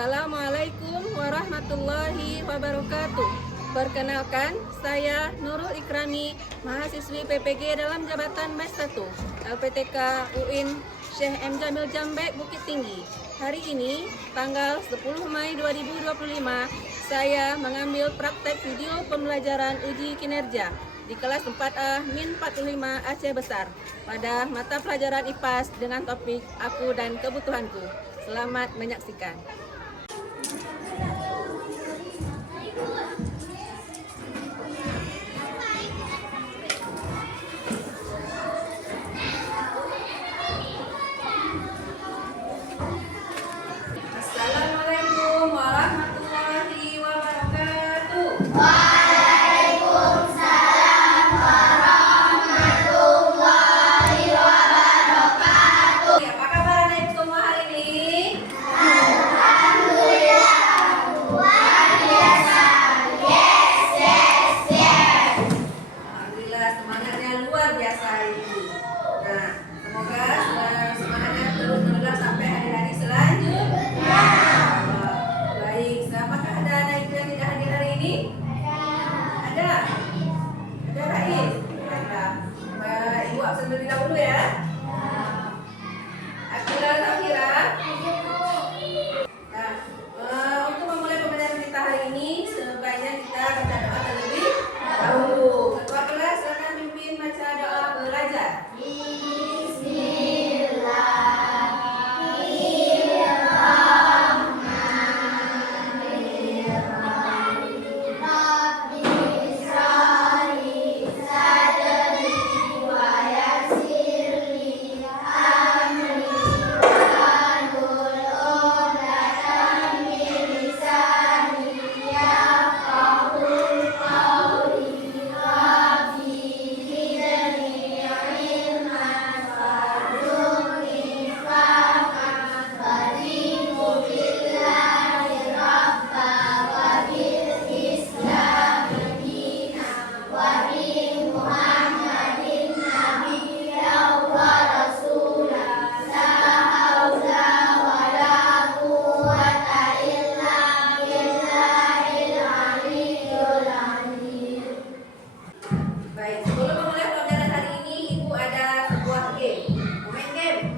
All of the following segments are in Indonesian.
Assalamualaikum warahmatullahi wabarakatuh. Perkenalkan, saya Nurul Ikrami, mahasiswi PPG dalam jabatan MES 1, LPTK UIN Syekh M. Jamil Jambek, Bukit Tinggi. Hari ini, tanggal 10 Mei 2025, saya mengambil praktek video pembelajaran uji kinerja di kelas 4A min 45 Aceh Besar pada mata pelajaran IPAS dengan topik Aku dan Kebutuhanku. Selamat menyaksikan. Assalamualaikum warahmatullahi wabarakatuh. Waalaikumsalam warahmatullahi wabarakatuh. Apa kabar anak semua hari ini? Alhamdulillah, luar biasa. Yes. Alhamdulillah, semangatnya luar biasa hari ini. Nah, semoga semangatnya terus menerus sampai hari-hari selanjutnya. Baik, apakah ada anak ibu yang tidak hadir hari ini? Ada? Ada Rais? Ada. Ibu absen terlebih dahulu ya. Akila Zafira. Nah, untuk memulai pembelajaran kita hari ini, sebaiknya kita baca doa terlebih dahulu. Ketua kelas silakan pimpin baca doa belajar. Baik, sebelum memulai pembelajaran hari ini, Ibu ada sebuah game. Mau main game?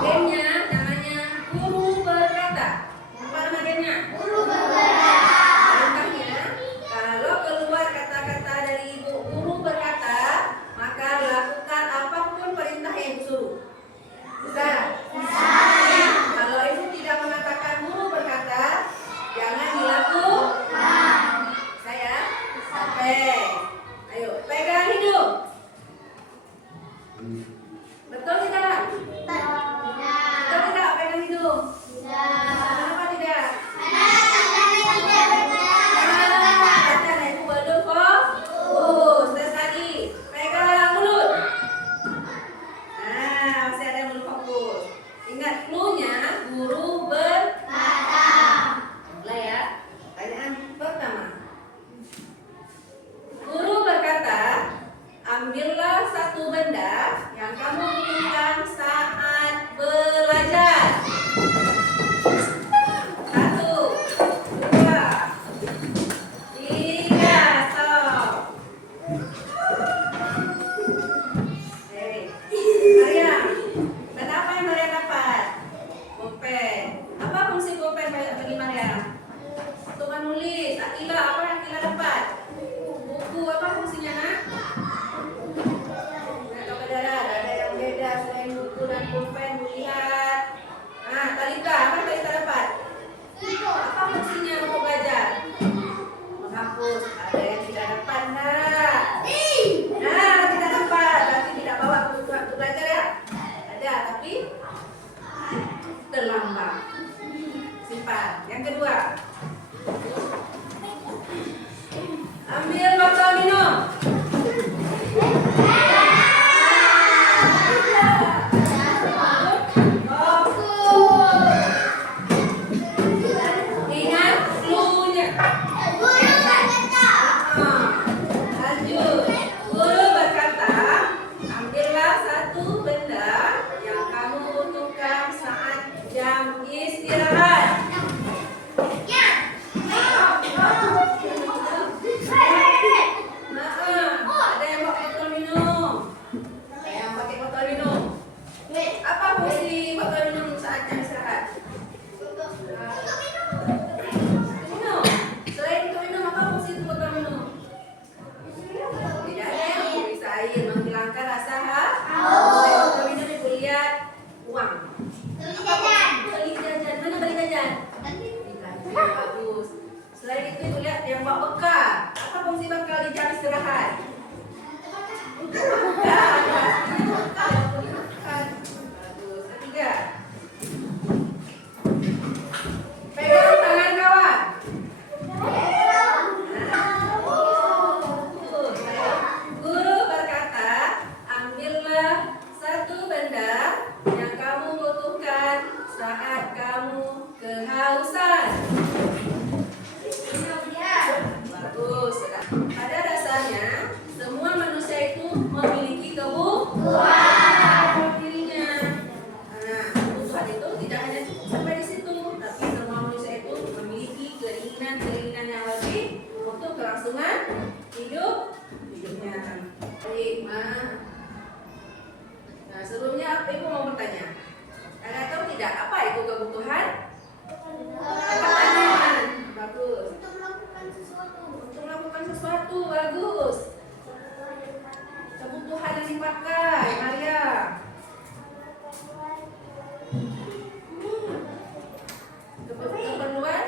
Gamenya namanya Guru Berkata. Apa nama gamenya? Perintahnya, kalau keluar kata-kata dari Ibu Guru Berkata, maka lakukan apapun perintah yang disuruh. Bisa? Kalau Ibu tidak mengatakan Guru Berkata, jangan dilakukan. Saya sampai. Ayo, pegang hidung. Betul tidak? Betul tidak pegang hidung? Kenapa tidak? Baca Ibu belum fokus. Tes tadi. Pegang mulut. Nah, masih ada yang belum fokus. Ingat clue-nya, guru berkata. Mulai ya. Pertanyaan pertama. Guru berkata, ambillah satu benda yang kamu butuhkan saat belajar. 1, 2, 3, stop. Maria, dan apa yang Maria dapat? Pulpen. Apa fungsi pulpen bagi Maria? Untuk menulis. Akila, apa yang Akila dapat? Buku, apa fungsinya, nak? Nah, kalau ada yang beda selain buku dan pulpen, lihat. Nah, Talita, apa yang Talita dapat? Apa fungsinya untuk belajar? Menghapus. Ada yang tidak dapat, nak? Nah, tidak dapat. Berarti tidak bawa kebutuhan untuk belajar ya? Ada, tapi terlambat. Simpan. Yang kedua. Ambil botol minum. Ibu mau bertanya. Ada tahu tidak apa itu kebutuhan? Kebutuhan. Bagus. Untuk melakukan sesuatu. Untuk melakukan sesuatu, bagus. Kebutuhan yang dipakai, Maria. Keperluan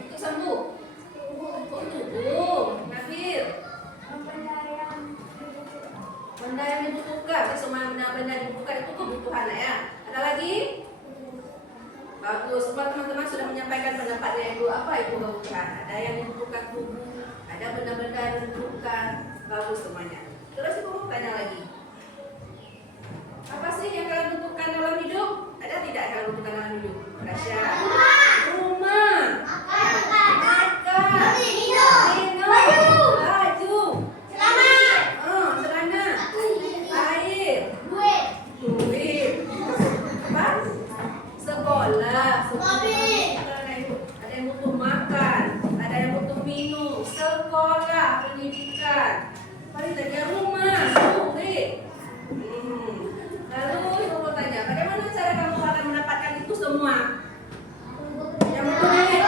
untuk sembuh. Untuk tubuh, Nabil. Benda yang dibutuhkan, semua benda-benda dibutuhkan itu kebutuhan ya. Ada lagi? Bagus, semua teman-teman sudah menyampaikan pendapatnya itu. Apa itu kebutuhan? Ada yang dibutuhkan tubuh, ada benda-benda yang dibutuhkan. Bagus semuanya. Terus ibu mau tanya lagi. Apa sih yang kalian butuhkan dalam hidup? Ada tidak yang kalian butuhkan dalam hidup? Rasya. Rumah. Makan. Minum. Baju. Celana. Air. Duit. Apa? Sekolah. Ada yang butuh makan. Ada yang butuh minum. Sekolah. Pendidikan. Paling tadi rumah. Duit. Lalu ibu mau tanya, bagaimana cara kamu akan mendapatkan itu semua? Yang butuh duit.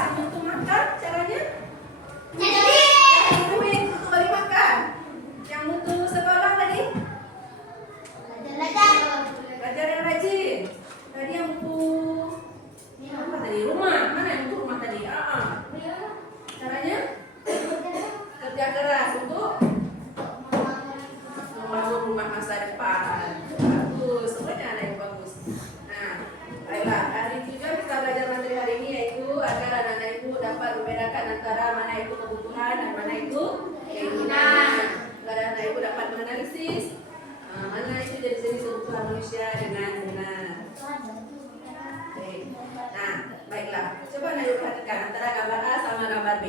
Yang butuh makan, caranya? Duit untuk beli makan. Yang butuh sekolah tadi? Belajar yang rajin. Tadi yang butuh apa tadi? Rumah. Mana yang butuh rumah tadi? Caranya? Kerja keras untuk membangun rumah masa depan. Bagus, semuanya ada yang bagus. Nah, baiklah. Hari juga kita belajar materi hari ini yaitu agar anak-anak ibu dapat membedakan antara mana itu kebutuhan dan mana itu keinginan. Agar anak ibu dapat menganalisis mana itu jenis-jenis kebutuhan manusia dengan benar. Oke. Nah, baiklah. Coba anak ibu perhatikan antara gambar A sama gambar B.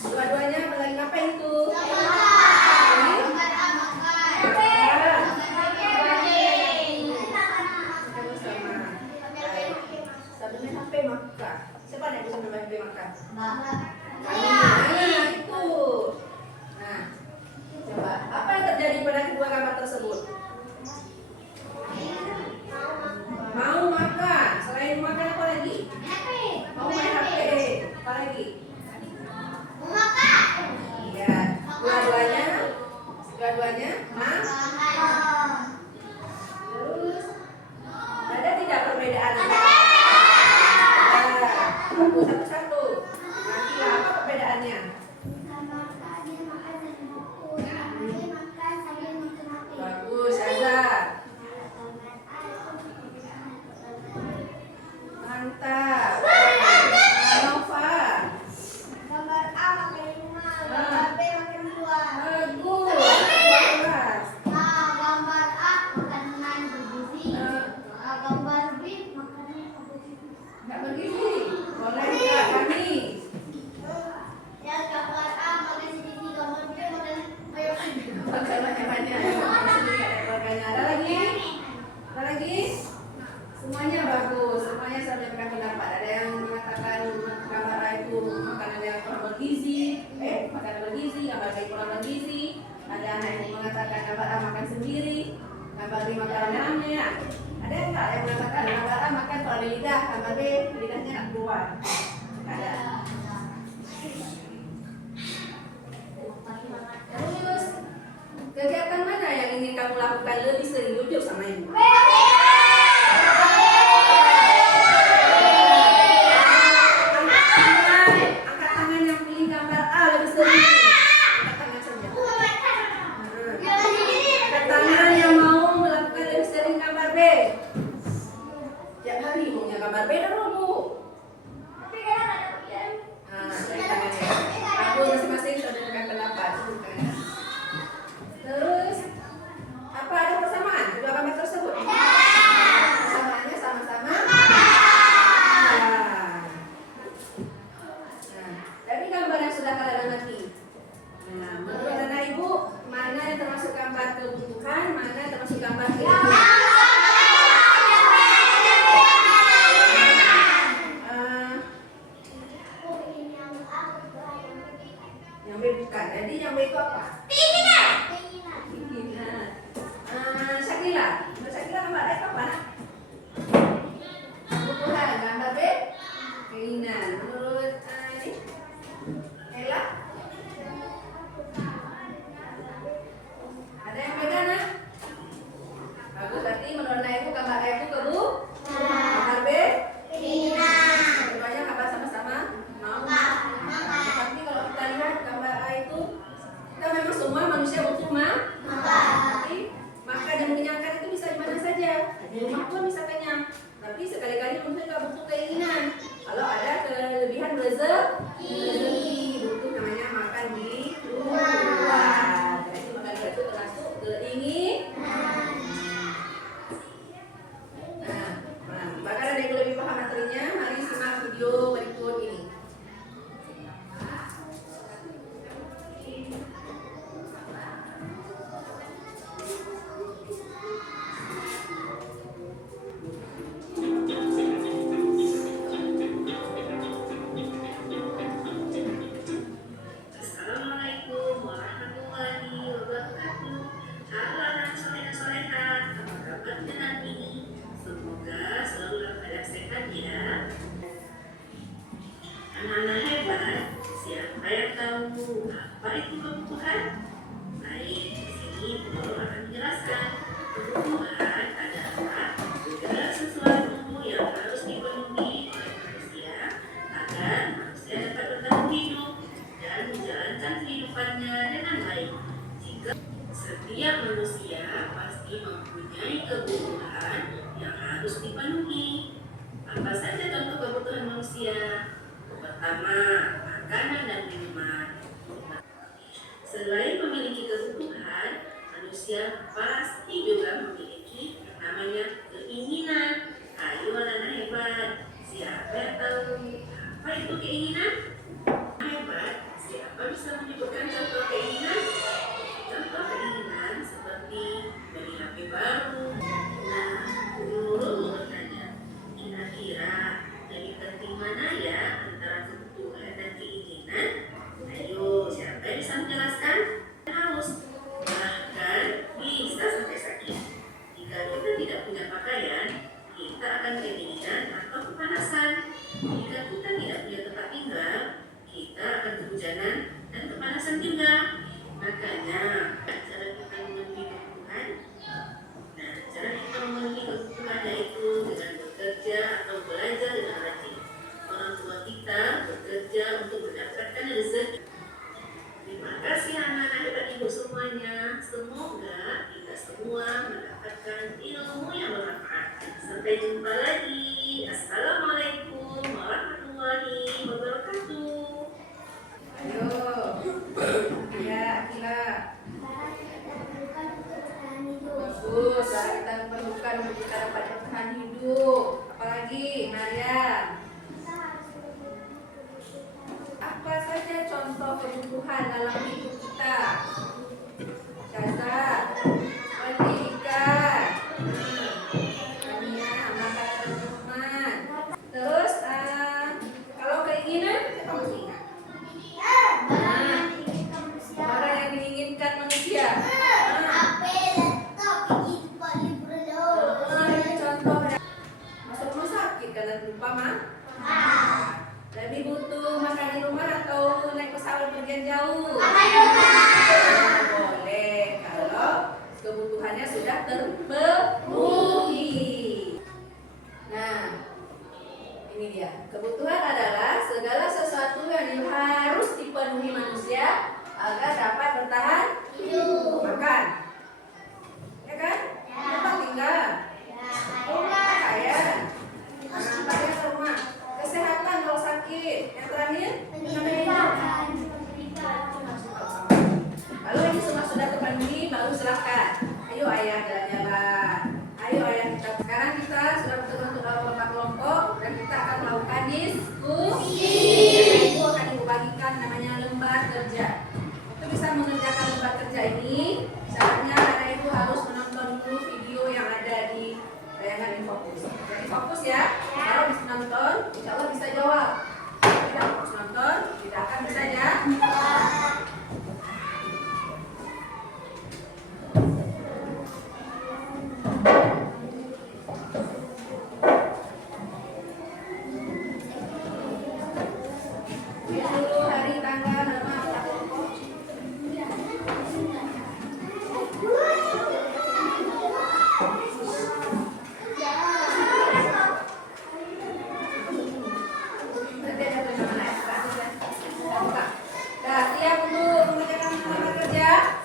Dua-duanya lagi ngapain itu? Sabunnya HP maka. Siapa yang bisa main HP maka? Itu. Nah, coba apa yang terjadi pada kedua gambar tersebut? Mau makan. Selain makan apa lagi? Mau main HP. Apa lagi? Iya, dua-duanya terus ada tidak perbedaan? Satu-satu. Nanti apa perbedaannya? Bagus, Azhar. Mantap. Nova. Nggak bergizi. Boleh nggak kami? Makan banyak-banyak. Ada lagi? Ada lagi? Semuanya bagus. Semuanya sama dengan pendapat. Ada yang mengatakan gambar A itu makanan yang kurang bergizi. Makanan bergizi. Gambar B kurang bergizi. Ada anak yang mengatakan gambar A makan sendiri. Gambar B makan dalamnya. Ada enggak yang mengatakan gambar A makan kalau di lidah, gambar B lidahnya nggak keluar? Ada. Terus kegiatan mana yang ingin kamu lakukan lebih sering? Jujur sama ibu. Angkat tangan yang pilih gambar A lebih sering. Angkat tangan saja. Angkat tangan yang mau melakukan lebih sering gambar B. Tiap hari maunya gambar B dan Bu. Aku masing-masing sudah dengan pendapat. Terus apa ada persamaan kedua gambar tersebut? itu apa? Keinginan. Keinginan. Syakila. Menurut Syakila gambar A itu apa, nak? Kebutuhan. Gambar B? Keinginan. Menurut ini? Ella? Ada yang beda, nak? Bagus, berarti menurut Naibu gambar A itu gambar B? Keinginan. Keduanya apa sama-sama? Mau? Tapi kalau kita lihat gambar A itu, kita memang semua manusia butuh tapi makan dan mengenyangkan itu bisa di mana saja. Di rumah pun bisa kenyang. Tapi sekali-kali mungkin nggak butuh keinginan. Kalau ada kelebihan rezeki, butuh namanya makan di luar. Jadi makan di luar itu termasuk keinginan. Nah, bahkan ada yang lebih paham materinya, mari simak video berikut ini. Assalamualaikum warahmatullahi wabarakatuh. Halo anak soleh dan soleha, apa kabar dengan ini? Semoga selalu dalam keadaan sehat ya. Anak-anak hebat, siapa yang tahu apa itu kebutuhan? Baik, di sini guru akan menjelaskan. Kebutuhan adalah segala sesuatu yang harus dipenuhi oleh manusia agar manusia dapat bertahan hidup dan menjalankan kehidupannya dengan baik. Jika setiap manusia pasti mempunyai kebutuhan yang harus dipenuhi. Apa saja contoh kebutuhan manusia? Pertama, makanan dan minuman. Selain memiliki kebutuhan, manusia pasti juga memiliki yang namanya keinginan. Ayo anak-anak hebat, siapa yang tahu apa itu keinginan? Hebat, siapa bisa menyebutkan contoh keinginan? Contoh keinginan seperti beli HP baru. Nah, guru bertanya, kira-kira lebih penting mana ya antara kebutuhan dan keinginan? Ayo, siapa yang bisa menjelaskan? Haus, bahkan bisa sampai sakit. Jika kita tidak punya pakaian, kita akan kedinginan atau kepanasan. Jika kita tidak punya tempat tinggal, kita akan kehujanan dan kepanasan juga. Makanya, cara kita memenuhi kebutuhan, cara kita memenuhi kebutuhan yaitu dengan bekerja atau belajar dengan rajin. Orang tua kita bekerja untuk mendapatkan rezeki. Terima kasih anak-anak hebat ibu semuanya. Semoga kita semua mendapatkan ilmu yang bermanfaat. Sampai jumpa lagi. Assalamualaikum warahmatullahi wabarakatuh. Ayo. Ya, Akila. Bagus, kita perlukan untuk kita dapat bertahan hidup. Apalagi, Maria. Apa saja contoh kebutuhan dalam hidup kita? Jasa, pendidikan, makanan dan minuman. Terus, kalau keinginan, apa masih ingat? Barang yang diinginkan manusia. Ini contohnya. Masuk rumah sakit karena lupa Lebih butuh makan di rumah atau naik pesawat pergian jauh? Boleh kalau kebutuhannya sudah terpenuhi. Nah, ini dia. Kebutuhan adalah segala sesuatu yang harus dipenuhi manusia agar dapat bertahan hidup. Makan, ya kan? Tempat tinggal, pakaian, pakaian rumah, kesehatan kalau sakit. Yang terakhir, pendidikan. Lalu ini semua sudah terpenuhi, baru silahkan. Ayo ayah jalan-jalan. Ayo ayah kita sekarang kita sudah berbentuk dalam kelompok dan kita akan melakukan diskusi. Itu akan ibu bagikan namanya lembar kerja. Untuk bisa mengerjakan lembar kerja ini, caranya anak ibu harus menonton dulu video yang ada di tayangan Infokus. Jadi fokus ya. Kalau bisa nonton, insya Allah bisa jawab. Kalau tidak fokus nonton, tidak akan bisa ya. bekerja?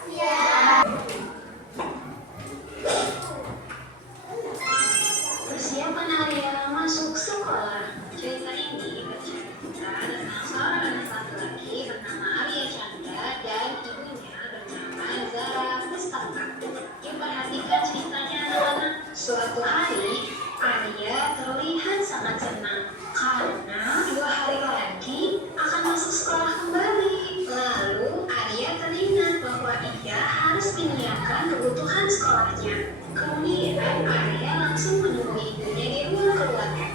Persiapan Arya masuk sekolah. Cerita ini bercerita tentang seorang anak laki-laki bernama Arya Chandra dan ibunya bernama Zara Mustafa. Yuk perhatikan ceritanya anak-anak. Suatu hari, Arya terlihat sangat senang karena 2 hari lagi akan masuk sekolah kembali. Lalu Arya teringat bahwa ia harus menyiapkan kebutuhan sekolahnya. Kemudian Arya langsung menemui ibunya di ruang keluarga.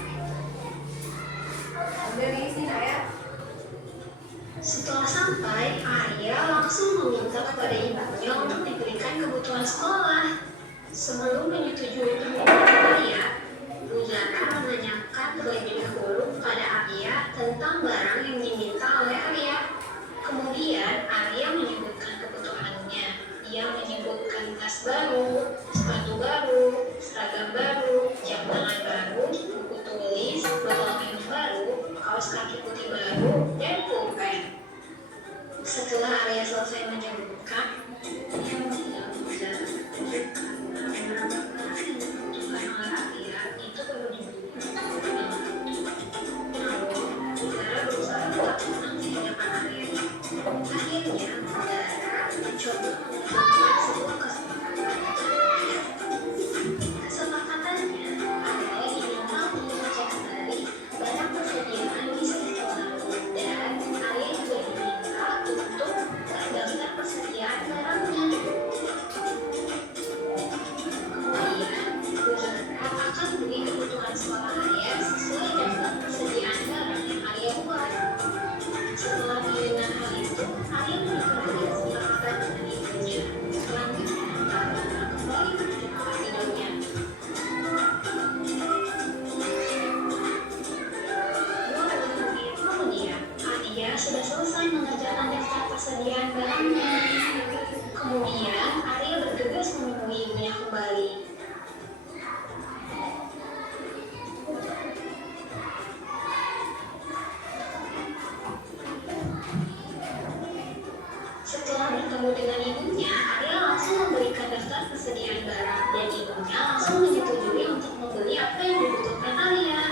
Setelah sampai, Arya langsung meminta kepada ibunya untuk diberikan kebutuhan sekolah. Sebelum menyetujui permintaan Arya, Bu Zara menanyakan terlebih dahulu kepada Arya tentang barang yang diminta oleh Arya. Kemudian Arya menyebutkan kebutuhannya. Dia menyebutkan tas baru, sepatu baru, seragam baru, jam tangan baru, buku tulis, botol minum baru, kaos kaki putih baru, dan pulpen. Setelah Arya selesai menyebutkan, dia bilang Zara barang-barang yang dibutuhkan oleh Arya itu perlu dibeli. Zara berusaha tetap tenang di hadapan Arya. Akhirnya, Zara mencoba melakukan sebuah kesepakatan. Kesepakatannya, Arya diminta untuk mengecek kembali barang persediaan di sekolah, dan Arya juga diminta untuk mendaftar persediaan barangnya. Kemudian, Bu Zara akan beri kebutuhan sekolah Arya sesuai daftar persediaan barang yang Arya buat. Setelah mendengar hal itu, Arya mengikuti kesepakatan dengan ibunya. Selanjutnya, Arya kembali menuju kamar tidurnya. 20 menit kemudian, Arya sudah selesai mengerjakan daftar persediaan barangnya. Kemudian, Arya bergegas menemui ibunya kembali. Setelah bertemu dengan ibunya, Arya langsung memberikan daftar persediaan barang dan ibunya langsung menyetujui untuk membeli apa yang dibutuhkan Arya.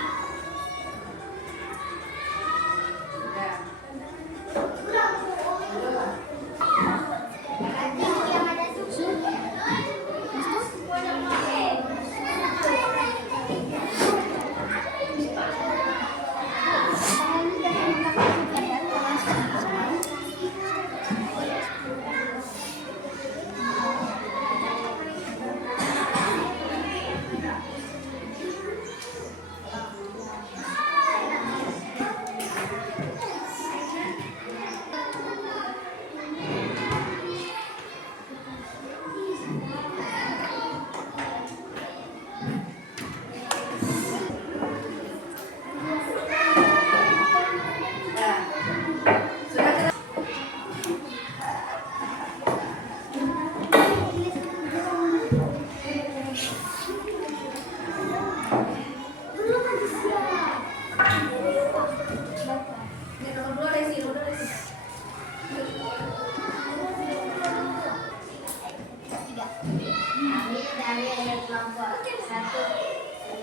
Kami dari ayat kelompok 1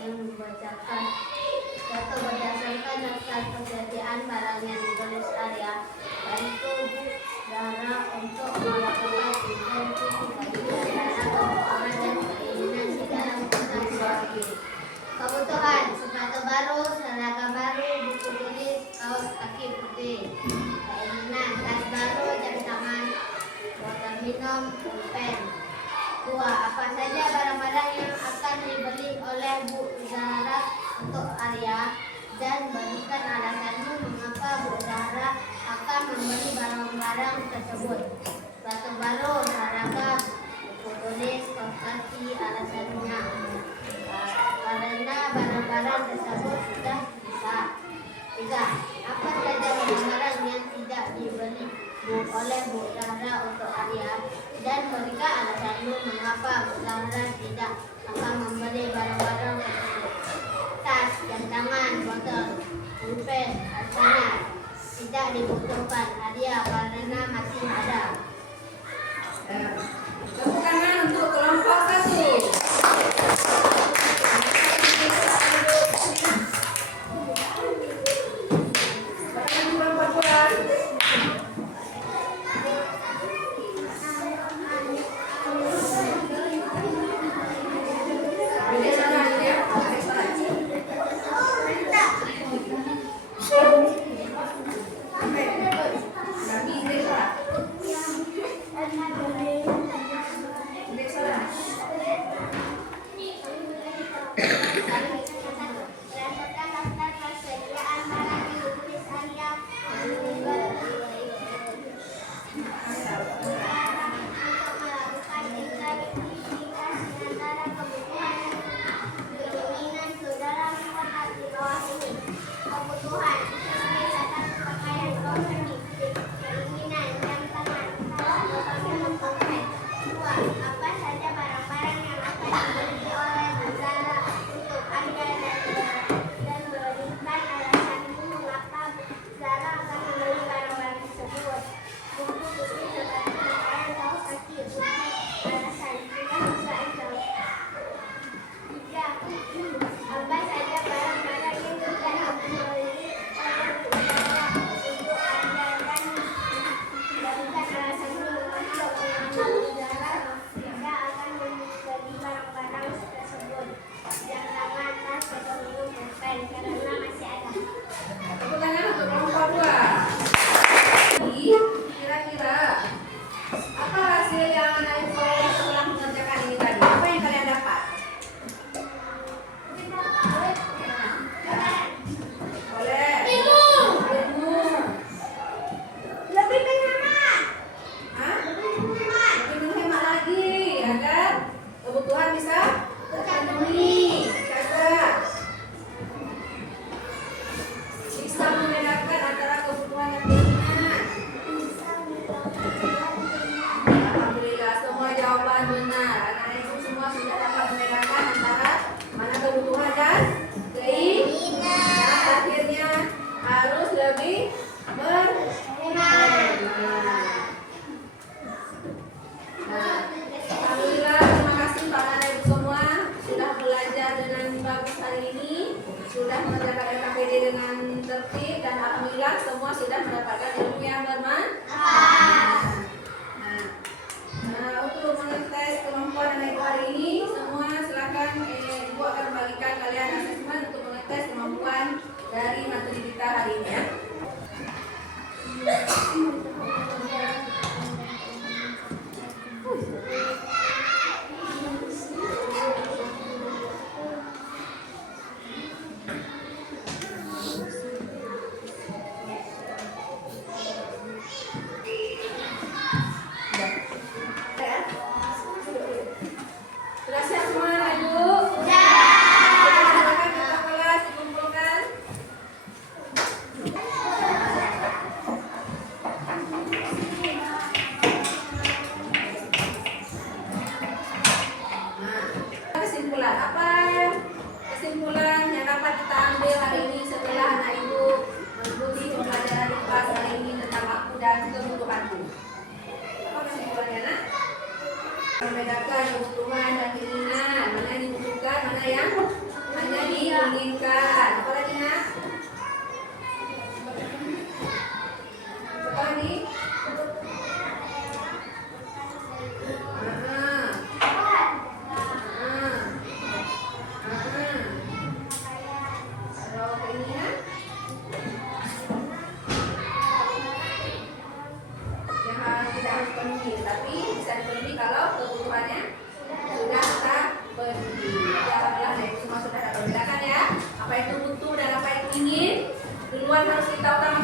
yang membacakan satu berdasarkan daftar persediaan barang yang ditulis Arya, bantu Bu Zara untuk melakukan identifikasi antara kebutuhan dan keinginan di dalam kotak suara. Kebutuhan: sepatu baru, seragam baru, buku tulis, kaos kaki putih. Keinginan: tas baru, jam tangan, botol minum, pulpen. 2. Apa saja barang-barang yang akan dibeli oleh Bu Zara untuk Arya, dan berikan alasanmu mengapa Bu Zara akan membeli barang-barang tersebut. Sepatu baru, seragam, buku tulis, kaos kaki, alasannya karena barang-barang tersebut sudah bisa. 3. Apa saja barang-barang yang tidak dibeli oleh Bu Zara untuk Arya, dan berikan alasanmu mengapa Bu Zara tidak akan membeli barang-barang tersebut. Tas, jam tangan, botol, pulpen, alasannya tidak dibutuhkan Arya karena masih ada. anak ibu setelah mengerjakan ini tadi? Apa yang kalian dapat? Boleh. Ilmu. Lebih menghemat. Hah? Lebih menghemat. Lebih menghemat lagi agar kebutuhan bisa Terpenuhi. jaga. Bisa membedakan antara kebutuhan dan keinginan. Alhamdulillah, semua jawaban benar. Anak ibu semua sudah dapat membedakan antara mana kebutuhan dan keinginan. Dan akhirnya harus lebih berhemat. Nah, alhamdulillah, terima kasih para anak ibu semua sudah belajar dengan bagus hari ini, sudah mengerjakan LKPD dengan tertib, dan alhamdulillah semua sudah mendapatkan ilmu yang bermanfaat. Nah, untuk mengetes kemampuan anak ibu hari ini, semua silakan ibu akan membagikan kalian asesmen untuk mengetes kemampuan dari materi kita hari ini ya. Sudah siap semua anak ibu? Sudah. Silakan kita kelas dikumpulkan. Nah, kesimpulan apa? Kesimpulan yang dapat kita ambil hari ini setelah anak ibu mengikuti pembelajaran di kelas hari ini tentang aku dan kebutuhanku. Apa kesimpulannya, nak? Membedakan kebutuhan dan keinginan, mana yang dibutuhkan, mana yang hanya diinginkan. Apa lagi, nak? Apa lagi? Kalau keinginan yang tidak harus penuhi, tapi bisa dipenuhi kalau kebutuhannya sudah kita penuhi. Alhamdulillah, semua sudah dapat membedakan ya, apa itu butuh dan apa itu ingin. Duluan harus kita utamakan